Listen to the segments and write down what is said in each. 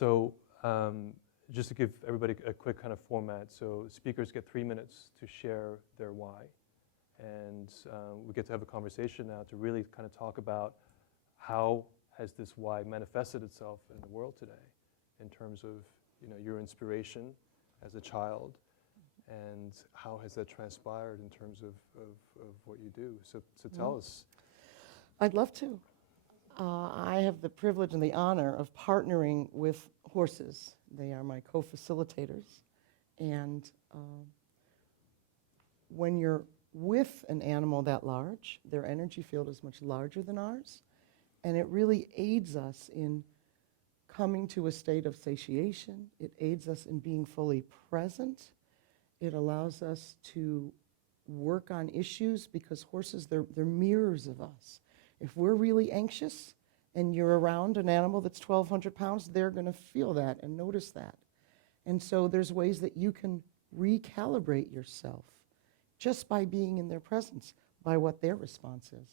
So just to give everybody a quick kind of format, so speakers get 3 minutes to share their why. And we get to have a conversation now to really kind of talk about how has this why manifested itself in the world today in terms of your inspiration as a child, and how has that transpired in terms of what you do. So tell us. I'd love to. I have the privilege and the honor of partnering with horses. They are my co-facilitators. And when you're with an animal that large, their energy field is much larger than ours, and it really aids us in coming to a state of satiation. It aids us in being fully present. It allows us to work on issues because horses, they're mirrors of us. If we're really anxious and you're around an animal that's 1,200 pounds, they're going to feel that and notice that. And so there's ways that you can recalibrate yourself just by being in their presence, by what their response is.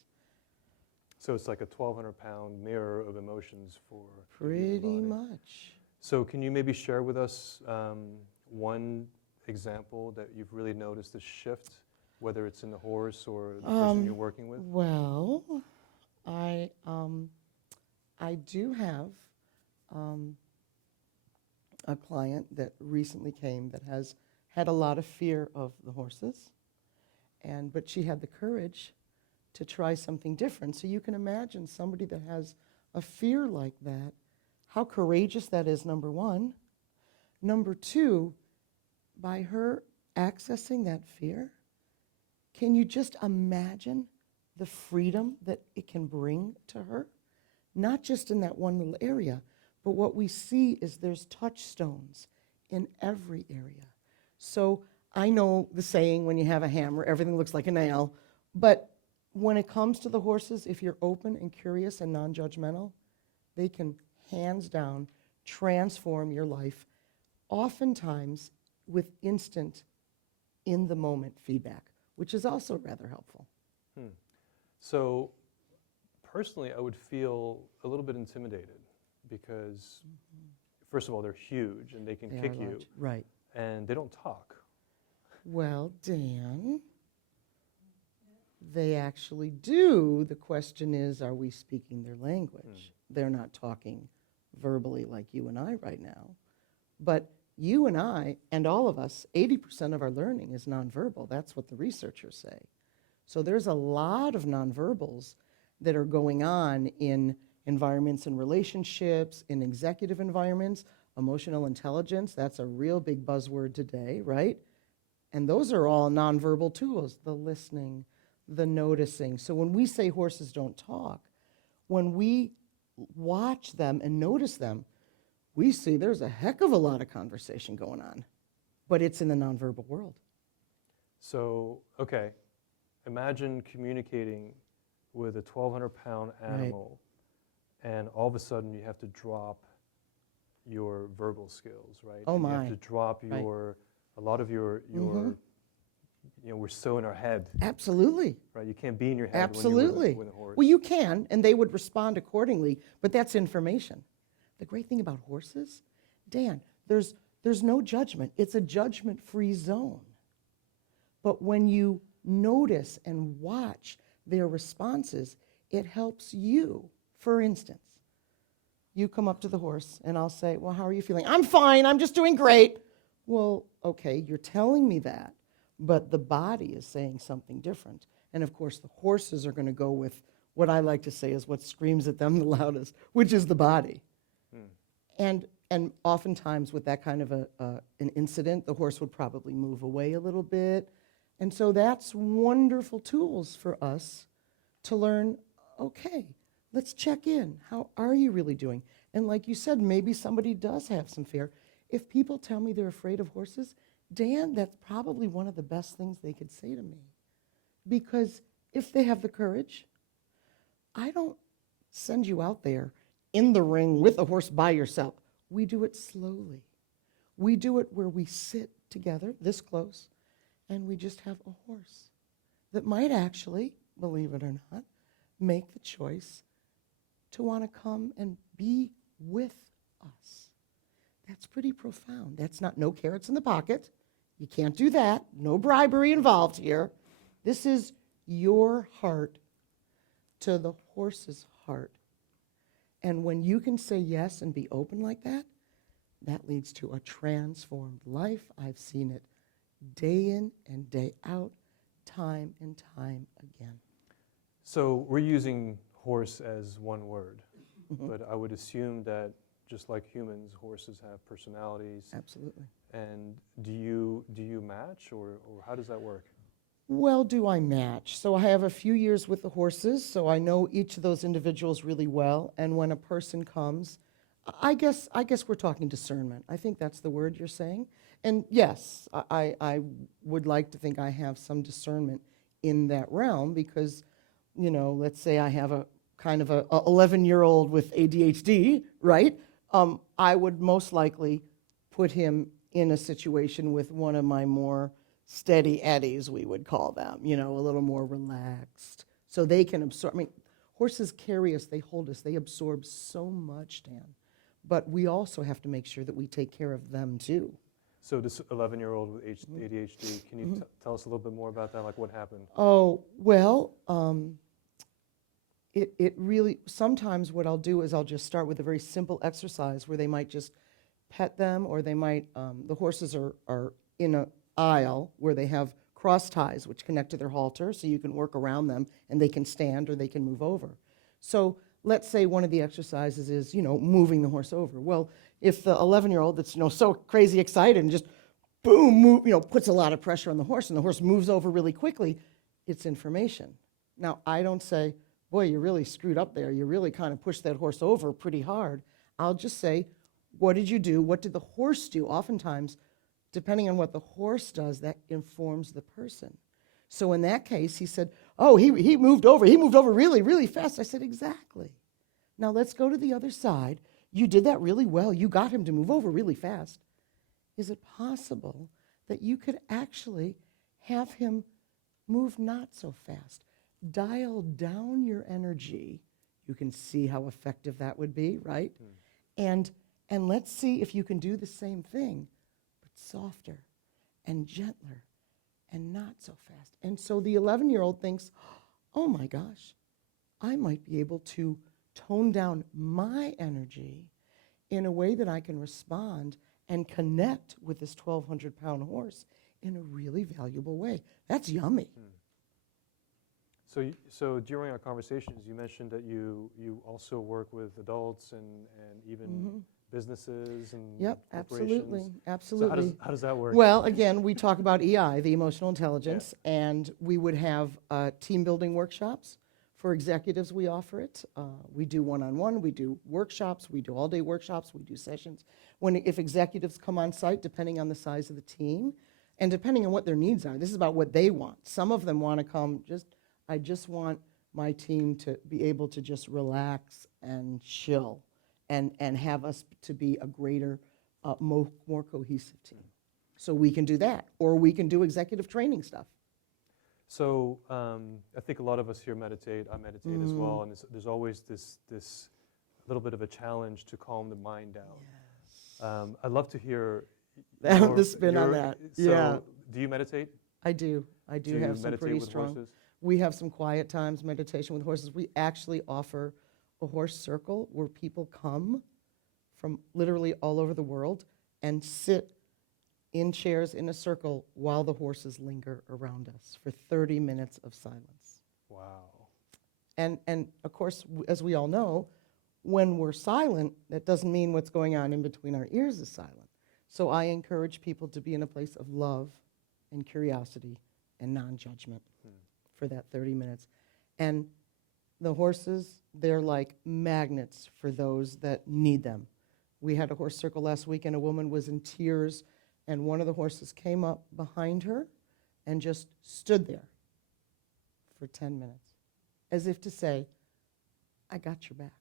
So it's like a 1,200-pound mirror of emotions for Pretty much. So can you maybe share with us one example that you've really noticed a shift, whether it's in the horse or the person you're working with? Well, I do have a client that recently came that has had a lot of fear of the horses, but she had the courage to try something different. So you can imagine somebody that has a fear like that, how courageous that is, number one. Number two, by her accessing that fear, can you just imagine the freedom that it can bring to her? Not just in that one little area, but what we see is there's touchstones in every area. So I know the saying, when you have a hammer, everything looks like a nail, but when it comes to the horses, if you're open and curious and non-judgmental, they can hands down transform your life, oftentimes with instant, in-the-moment feedback, which is also rather helpful. So personally, I would feel a little bit intimidated because, first of all, they're huge and they can kick you. Right. And they don't talk. Well, Dan, they actually do. The question is, are we speaking their language? They're not talking verbally like you and I right now. But you and I, and all of us, 80% of our learning is nonverbal. That's what the researchers say. So there's a lot of nonverbals that are going on in environments and relationships, in executive environments. Emotional intelligence, that's a real big buzzword today, right? And those are all nonverbal tools, the listening, the noticing. So when we say horses don't talk, when we watch them and notice them, we see there's a heck of a lot of conversation going on, but it's in the nonverbal world. So, okay, imagine communicating with a 1,200-pound animal, and all of a sudden you have to drop your verbal skills, right? Oh, and my. You have to drop your, a lot of your we're so in our head. Absolutely. Right, you can't be in your head Absolutely. when you're with a horse. Well, you can, and they would respond accordingly, but that's information. The great thing about horses, Dan, there's no judgment. It's a judgment-free zone. But when you notice and watch their responses, it helps you. For instance, you come up to the horse, and I'll say, well, how are you feeling? I'm fine, I'm just doing great. Well, okay, you're telling me that, but the body is saying something different. And of course, the horses are going to go with what I like to say is what screams at them the loudest, which is the body. And oftentimes with that kind of an incident, the horse would probably move away a little bit. And so that's wonderful tools for us to learn, okay, let's check in. How are you really doing? And like you said, maybe somebody does have some fear. If people tell me they're afraid of horses, Dan, that's probably one of the best things they could say to me. Because if they have the courage, I don't send you out there in the ring with a horse by yourself. We do it slowly. We do it where we sit together, this close, and we just have a horse that might actually, believe it or not, make the choice to want to come and be with us. That's pretty profound. That's not no carrots in the pocket. You can't do that. No bribery involved here. This is your heart to the horse's heart. And when you can say yes and be open like that, that leads to a transformed life. I've seen it day in and day out, time and time again. So we're using horse as one word, but I would assume that just like humans, horses have personalities. Absolutely. And do you match, or how does that work? Well, do I match? So I have a few years with the horses, so I know each of those individuals really well. And when a person comes, I guess we're talking discernment. I think that's the word you're saying. And yes, I would like to think I have some discernment in that realm because, you know, let's say I have a kind of a 11-year-old with ADHD, right? I would most likely put him in a situation with one of my more steady eddies, we would call them, you know, a little more relaxed. So they can absorb. I mean, horses carry us, they hold us, they absorb so much, Dan. But we also have to make sure that we take care of them too. So this 11-year-old with ADHD, can you tell us a little bit more about that? Like what happened? Oh, well, it really, sometimes what I'll do is I'll just start with a very simple exercise where they might just pet them, or they might, the horses are in an aisle where they have cross ties which connect to their halter, so you can work around them and they can stand or they can move over. So let's say one of the exercises is, you know, moving the horse over. Well, if the 11-year-old that's, you know, so crazy excited and just boom, move, you know, puts a lot of pressure on the horse and the horse moves over really quickly, it's information. Now, I don't say, boy, you really screwed up there. You really kind of pushed that horse over pretty hard. I'll just say, what did you do? What did the horse do? Oftentimes, depending on what the horse does, that informs the person. So in that case, he said, oh, he moved over. He moved over really, really fast. I said, exactly. Now let's go to the other side. You did that really well. You got him to move over really fast. Is it possible that you could actually have him move not so fast? Dial down your energy. You can see how effective that would be, right? And let's see if you can do the same thing, but softer and gentler and not so fast. And so the 11-year-old thinks, oh my gosh, I might be able to tone down my energy in a way that I can respond and connect with this 1,200-pound horse in a really valuable way. That's yummy. So during our conversations, you mentioned that you also work with adults and even businesses and Yep, corporations. absolutely. So how does that work? Well, again, we talk about EI, the emotional intelligence, and we would have team building workshops. For executives, we offer it. We do one-on-one, we do workshops, we do all-day workshops, we do sessions. If executives come on site, depending on the size of the team, and depending on what their needs are, this is about what they want. Some of them want to come, I just want my team to be able to just relax and chill and have us to be a greater, more cohesive team. So we can do that, or we can do executive training stuff. So I think a lot of us here meditate. I meditate as well, and there's always this little bit of a challenge to calm the mind down. Yes. I'd love to hear the spin on that. So do you meditate? I do. I do have some pretty strong. Horses? We have some quiet times, meditation with horses. We actually offer a horse circle where people come from literally all over the world and sit in chairs in a circle while the horses linger around us for 30 minutes of silence. Wow. And of course, as we all know, when we're silent, that doesn't mean what's going on in between our ears is silent. So I encourage people to be in a place of love and curiosity and non-judgment for that 30 minutes. And the horses, they're like magnets for those that need them. We had a horse circle last week, and a woman was in tears, and one of the horses came up behind her and just stood there for 10 minutes, as if to say, I got your back.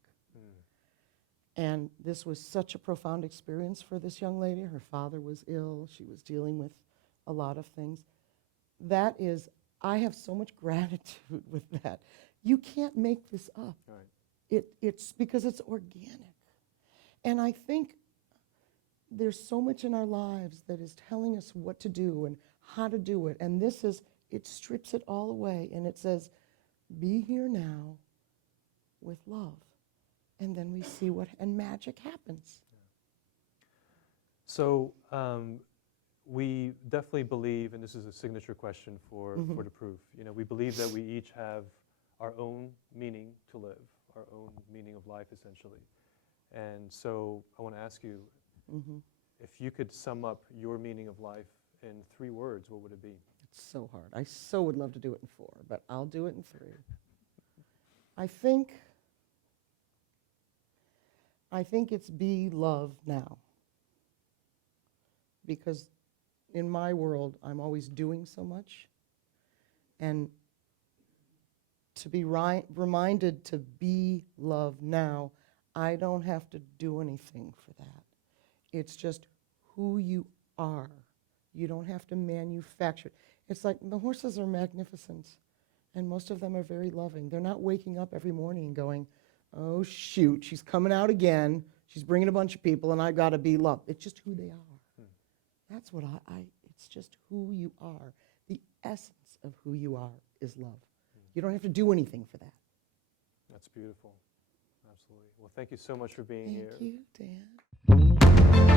And this was such a profound experience for this young lady. Her father was ill. She was dealing with a lot of things. That is, I have so much gratitude with that. You can't make this up. Right. It's because it's organic. And I think there's so much in our lives that is telling us what to do and how to do it. And this is, it strips it all away and it says, be here now with love. And then we see what, and magic happens. So we definitely believe, and this is a signature question for the proof, we believe that we each have our own meaning to live, our own meaning of life, essentially. And so I want to ask you, if you could sum up your meaning of life in 3 words, what would it be? It's so hard. I so would love to do it in 4, but I'll do it in 3. I think it's be love now. Because in my world, I'm always doing so much. And to be reminded to be love now, I don't have to do anything for that. It's just who you are. You don't have to manufacture it. It's like the horses are magnificent, and most of them are very loving. They're not waking up every morning and going, oh, shoot, she's coming out again. She's bringing a bunch of people, and I got to be loved. It's just who they are. That's what it's just who you are. The essence of who you are is love. You don't have to do anything for that. That's beautiful. Absolutely. Well, thank you so much for being here. Thank you, Dan.